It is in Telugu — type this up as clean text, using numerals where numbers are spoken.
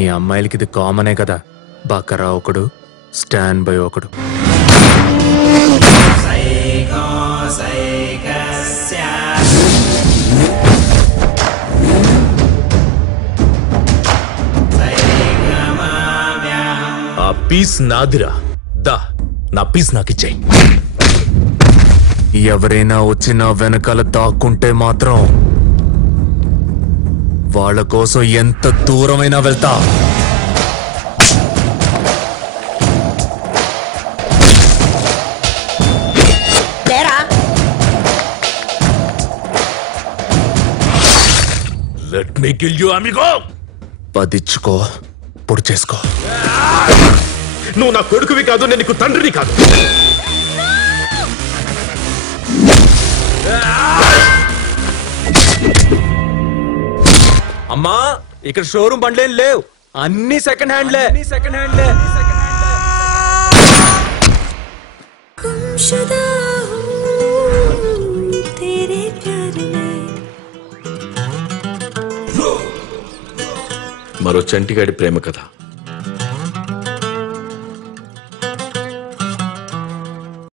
మీ అమ్మాయిలకి ఇది కామనే కదా, బకరా ఒకడు, స్టాండ్ బై ఒకడు. ఆ పీస్ నాదిరా, దా నా పీస్ నాకిచ్చేయి. ఎవరైనా వచ్చి నా వెనకాల దాక్కుంటే మాత్రం వాళ్ళ కోసం ఎంత దూరమైనా వెళ్తా. Let me kill you amigo. పదిచ్చుకో, పొడి చేసుకో. నువ్వు నా కొడుకువి కాదు, నేను నీకు తండ్రిని కాదు. అమ్మా, ఇక్కడ షోరూమ్ బండ్లేం లేవు, అన్ని సెకండ్ హ్యాండ్లే. మరో చంటిగాడి ప్రేమ కథ.